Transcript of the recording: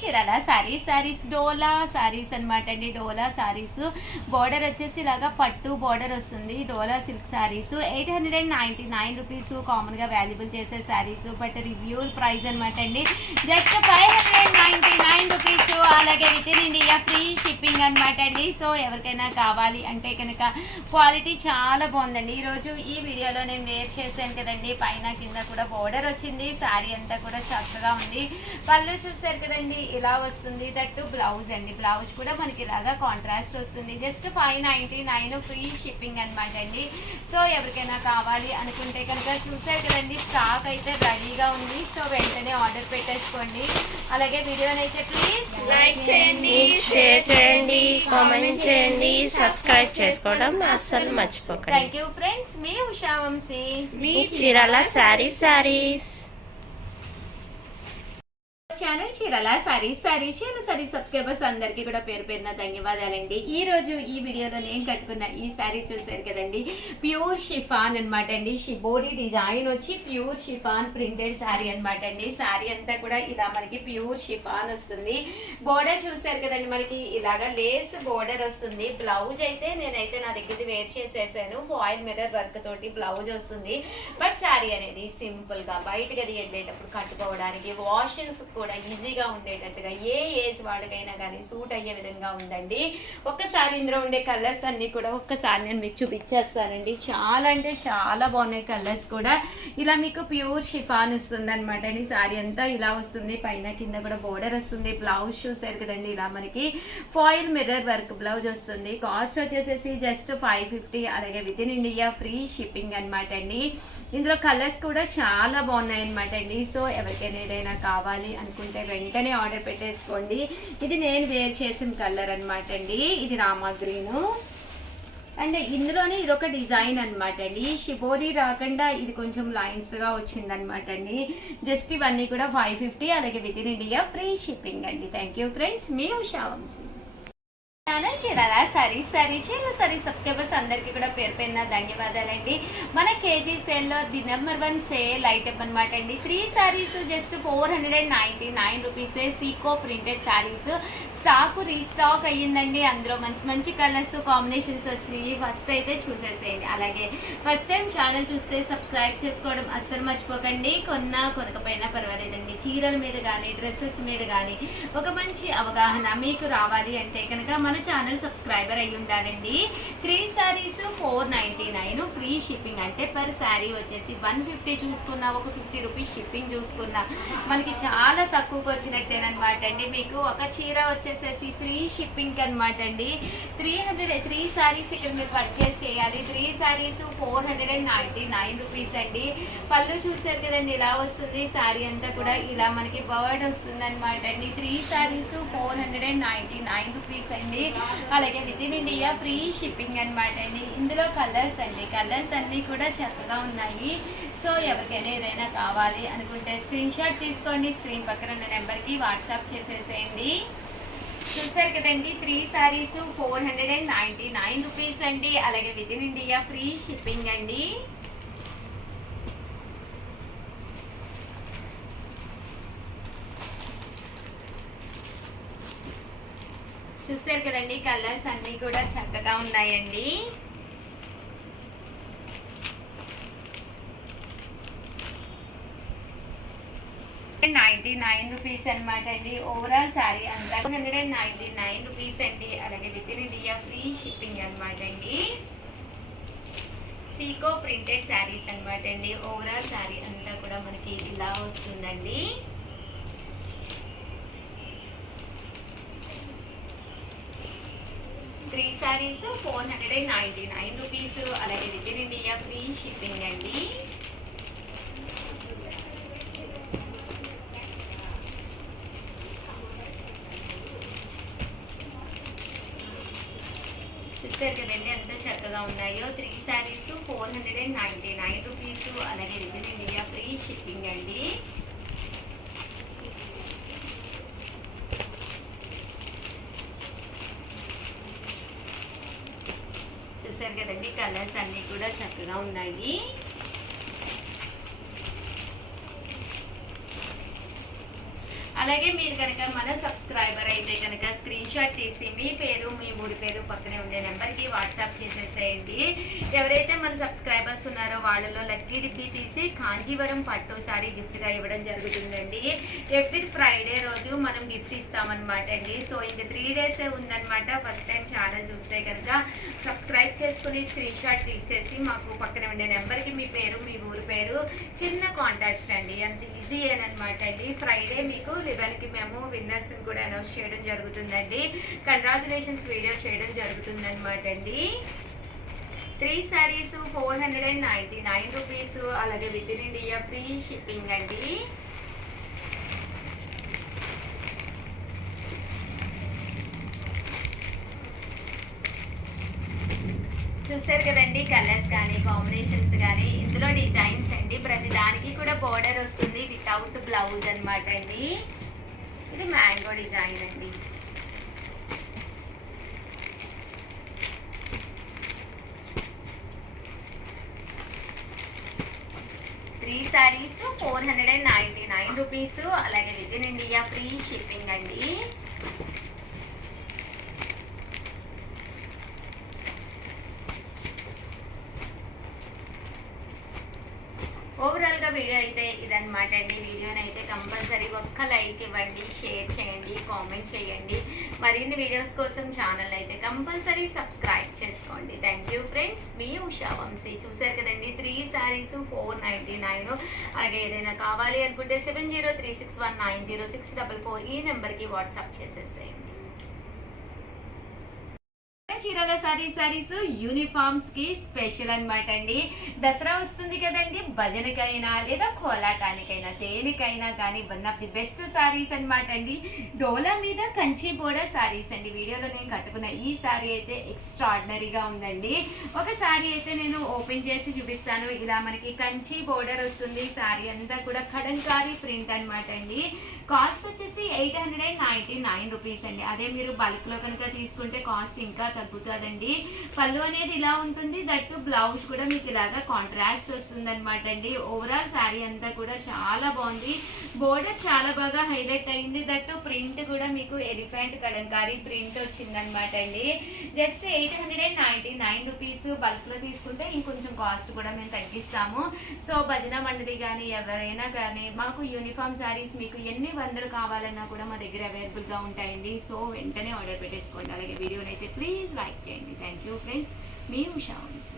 చీరాల సారీస్ డోలా సారీస్ అనమాట అండి. డోలా సారీస్ బార్డర్ వచ్చేసి ఇలాగా పట్టు బార్డర్ వస్తుంది. డోలా సిల్క్ సారీస్ 899 రూపీస్ కామన్గా వాల్యుబుల్ చేసే సారీస్. బట్ రివ్యూ ప్రైస్ అనమాట అండి జస్ట్ 599 రూపీస్. అలాగే with in India free shipping అనమాట అండి. సో ఎవరికైనా కావాలి అంటే కనుక క్వాలిటీ చాలా బాగుందండి. ఈరోజు ఈ వీడియోలో నేను వేర్ చేశాను కదండి. పైన కింద కూడా బార్డర్ వచ్చింది. శారీ అంతా కూడా చక్కగా ఉంది. పళ్ళు చూసారు కదండి, ఇలా వస్తుంది. దట్టు బ్లౌజ్ అండి. బ్లౌజ్ కూడా మనకి ఇలాగా కాంట్రాస్ట్ వస్తుంది. జస్ట్ 599 ఫ్రీ షిప్పింగ్ అనమాట అండి. సో ఎవరికైనా కావాలి అనుకుంటే కనుక చూసారు కదండి, స్టాక్ అయితే రెడీగా ఉంది. సో వెంటనే ఆర్డర్ పెట్టేసుకోండి. అలాగే వీడియోని అయితే ప్లీజ్ లైక్ చేయండి, షేర్ చేయండి, కామెంట్ చేయండి, సబ్స్క్రైబ్ చేసుకోవడం అస్సలు మర్చిపోకండి. Thank you friends. మీ ఉషా వంశీ, మీ చీరాల సారీస్ ఛానల్ చీరాల సారీస్ సబ్స్క్రైబర్స్ అందరికీ కూడా పేరు పేరున ధన్యవాదాలండి. ఈ రోజు ఈ వీడియోలో నేను కట్టుకున్న ఈ సారీ చూసారు కదండి, ప్యూర్ షిఫాన్ అనమాట అండి. షిబోరి డిజైన్ వచ్చి ప్యూర్ షిఫాన్ ప్రింటెడ్ శారీ అనమాట అండి. శారీ అంతా కూడా ఇలా మనకి ప్యూర్ షిఫాన్ వస్తుంది. బోర్డర్ చూసారు కదండి, మనకి ఇలాగా లేస్ బోర్డర్ వస్తుంది. బ్లౌజ్ అయితే నేనైతే నా దగ్గర వేర్ చేసేసాను. ఫాయిల్ మిర్రర్ వర్క్ తోటి బ్లౌజ్ వస్తుంది. బట్ శారీ అనేది సింపుల్ గా బయటకు అది వెళ్ళేటప్పుడు కట్టుకోవడానికి వాషింగ్స్ కూడా ఈజీగా ఉండేటట్టుగా ఏ ఏజ్ వాళ్ళకైనా కానీ సూట్ అయ్యే విధంగా ఉందండి. ఒక్కసారి ఇందులో ఉండే కలర్స్ అన్ని కూడా ఒక్కసారి నేను మీకు చూపించేస్తానండి. చాలా అంటే చాలా బాగున్నాయి కలర్స్ కూడా. ఇలా మీకు ప్యూర్ షిఫాన్ వస్తుంది అనమాట అండి. శారీ అంతా ఇలా వస్తుంది. పైన కింద కూడా బోర్డర్ వస్తుంది. బ్లౌజ్ చూసారు కదండి, ఇలా మనకి ఫాయిల్ మిర్రర్ వర్క్ బ్లౌజ్ వస్తుంది. కాస్ట్ వచ్చేసేసి జస్ట్ 550. అలాగే with in India free shipping అనమాట అండి. ఇందులో కలర్స్ కూడా చాలా బాగున్నాయి అనమాట అండి. సో ఎవరికైనా ఏదైనా కావాలి అనుకుంటే వెంటనే ఆర్డర్ పెట్టేసుకోండి. ఇది నేను వేర్ చేసిన కలర్ అనమాట అండి. ఇది రామా గ్రీన్ అండ్ ఇందులోనే ఇది ఒక డిజైన్ అనమాట అండి. షిబోరి రాకుండా ఇది కొంచెం లైన్స్ గా వచ్చింది అనమాట అండి. జస్ట్ ఇవన్నీ కూడా 550. అలాగే with in India free shipping అండి. Thank you friends. మీ ఉషా వంశీ. ఛానల్ చీరాల సారీ సబ్స్క్రైబర్స్ అందరికీ కూడా పేరు పేరున ధన్యవాదాలండి. మన కేజీ సేల్లో ది నెంబర్ 1 సేల్ ఐటమ్ అనమాట అండి. 3 సారీస్ జస్ట్ 499 రూపీసే. Seeko printed saris stock restock అయ్యిందండి. అందులో మంచి మంచి కలర్స్ కాంబినేషన్స్ వచ్చినాయి. ఫస్ట్ అయితే చూసేసేయండి. అలాగే ఫస్ట్ టైం ఛానల్ చూస్తే సబ్స్క్రైబ్ చేసుకోవడం అస్సలు మర్చిపోకండి. కొనకపోయినా పర్వాలేదండి. చీరల మీద కానీ డ్రెస్సెస్ మీద కానీ ఒక మంచి అవగాహన మీకు రావాలి అంటే కనుక మన ఛానల్ సబ్స్క్రైబర్ అయ్యి ఉండాలండి. 3 సారీస్ 499 ఫ్రీ షిప్పింగ్. అంటే పర్ శారీ వచ్చేసి 150 చూసుకున్నా, ఒక 50 రూపీస్ షిప్పింగ్ చూసుకున్నా మనకి చాలా తక్కువకి వచ్చినట్టేనమాట అండి. మీకు ఒక చీర వచ్చేసేసి ఫ్రీ షిప్పింగ్ అనమాట అండి. 3 సారీస్ ఇక్కడ మీరు పర్చేస్ చేయాలి. 3 సారీస్ 499 రూపీస్ అండి. పళ్ళు చూసారు కదండి, ఇలా వస్తుంది. శారీ అంతా కూడా ఇలా మనకి బర్డ్ వస్తుంది అనమాట అండి. 3 సారీస్ 499 రూపీస్ అండి. అలాగే with in India free shipping అనమాట అండి. ఇందులో కలర్స్ అండి, కలర్స్ అన్నీ కూడా చక్కగా ఉన్నాయి. సో ఎవరికైనా ఏదైనా కావాలి అనుకుంటే స్క్రీన్ షాట్ తీసుకోండి. స్క్రీన్ పక్కన ఉన్న నెంబర్కి వాట్సాప్ చేసేసేయండి. చూసారు కదండి, 3 సారీస్ 499 రూపీస్ అండి. అలాగే with in India free shipping అండి. చూసారు కదండి, కలర్స్ అన్నీ కూడా చక్కగా ఉన్నాయండి. ₹99 అనమాట అండి. ఓవరాల్ శారీ అంతా ₹199 అండి. అలాగే with in India free shipping అనమాట అండి. సీకో ప్రింటెడ్ శారీస్ అనమాట అండి. ఓవరాల్ శారీ అంతా కూడా మనకి ఇలా వస్తుందండి. Three saris 499 rupees. అలాగే with in India free shipping అండి. చూసారు కదండి ఎంత చక్కగా ఉన్నాయో. 3 సారీస్ 499 రూపీస్. అలాగే with in India free shipping అండి. చూసారు కదండి, కలర్స్ అన్నీ కూడా చక్కగా ఉన్నాయి. అలాగే మీరు కనుక మన సబ్స్క్రైబర్ అయితే కనుక స్క్రీన్ షాట్ తీసి మీ పేరు మీ ఊరి పేరు పక్కనే ఉండే నెంబర్కి వాట్సాప్ చేసేసేయండి. ఎవరైతే మన సబ్స్క్రైబర్స్ ఉన్నారో వాళ్ళలో లక్కీ డిబ్బీ తీసి కాంజీవరం పట్టు సారీ గిఫ్ట్గా ఇవ్వడం జరుగుతుందండి. ఎవ్రీ ఫ్రైడే రోజు మనం గిఫ్ట్ ఇస్తామన్నమాట అండి. సో ఇంక 3 days ఉందన్నమాట. ఫస్ట్ టైం ఛానల్ చూస్తే కనుక సబ్స్క్రైబ్ చేసుకుని స్క్రీన్ షాట్ తీసేసి మాకు పక్కనే ఉండే నెంబర్కి మీ పేరు మీ ఊరి పేరు చిన్న కాంటాక్ట్స్ అండి. అంత ఈజీ అనమాట అండి. ఫ్రైడే మీకు 11కి మేము విన్నర్స్ కూడా అనౌన్స్ చేయడం జరుగుతుందండి. కంగ్రాచులేషన్స్ వీడియో చేయడం జరుగుతుంది అనమాట అండి. 3 sarees 499 రూపీస్. అలాగే with in India free shipping అండి. చూసారు కదండి, కలర్స్ కానీ కాంబినేషన్స్ కానీ ఇందులో డిజైన్స్ అండి. ప్రతి దానికి కూడా బోర్డర్ వస్తుంది వితౌట్ బ్లౌజ్ అనమాట అండి. ఇది మ్యాంగో డిజైన్ అండి. Three saris 499 rupees. అలాగే with in India free shipping అండి. ఓవరాల్గా వీడియో అయితే ఇదనమాట అండి. వీడియోని అయితే కంపల్సరీ ఒక్క లైక్ ఇవ్వండి, షేర్ చేయండి, కామెంట్ చేయండి. మరిన్ని వీడియోస్ కోసం ఛానల్ అయితే కంపల్సరీ సబ్స్క్రైబ్ చేసుకోండి. Thank you friends. మీ ఉషా వంశీ. చూసారు కదండి, 3 sarees 499. అలాగే ఏదైనా కావాలి అనుకుంటే 7036190644 ఈ నెంబర్కి వాట్సాప్ చేసేసేయండి. చీరాల సారీస్ యూనిఫామ్స్ కి స్పెషల్ అనమాట అండి. దసరా వస్తుంది కదండి, భజనకైనా లేదా కోలాటానికైనా దేనికైనా కానీ one of the best saris అనమాట అండి. డోలా మీద కంచి బోర్డర్ సారీస్ అండి. వీడియోలో నేను కట్టుకున్న ఈ సారీ అయితే ఎక్స్ట్రాడినరీగా ఉందండి. ఒక సారీ అయితే నేను ఓపెన్ చేసి చూపిస్తాను. ఇలా మనకి కంచి బోర్డర్ వస్తుంది. సారీ అంతా కూడా కడంకారీ ప్రింట్ అనమాట అండి. కాస్ట్ వచ్చేసి 899 రూపీస్ అండి. అదే మీరు బల్క్ లో కనుక తీసుకుంటే కాస్ట్ ఇంకా తగ్గుతుందండి. పళ్ళు అనేది ఇలా ఉంటుంది. దట్టు బ్లౌజ్ కూడా మీకు ఇలాగా కాంట్రాస్ట్ వస్తుంది అనమాట అండి. ఓవరాల్ శారీ అంతా కూడా చాలా బాగుంది. బోర్డర్ చాలా బాగా హైలైట్ అయింది. దట్టు ప్రింట్ కూడా మీకు ఎలిఫెంట్ కలంకారీ ప్రింట్ వచ్చిందనమాట అండి. Just 899 rupees. బల్క్ లో తీసుకుంటే ఇంకొంచెం కాస్ట్ కూడా మేము తగ్గిస్తాము. సో భజన మండలి కానీ ఎవరైనా కానీ మాకు యూనిఫామ్ శారీస్ మీకు ఎన్ని వందలు కావాలన్నా కూడా మా దగ్గర అవైలబుల్గా ఉంటాయండి. సో వెంటనే ఆర్డర్ పెట్టేసుకోండి. అలాగే వీడియోని అయితే ప్లీజ్ లైక్ చేయండి. Thank you friends. మీ ఉషా వంశీ.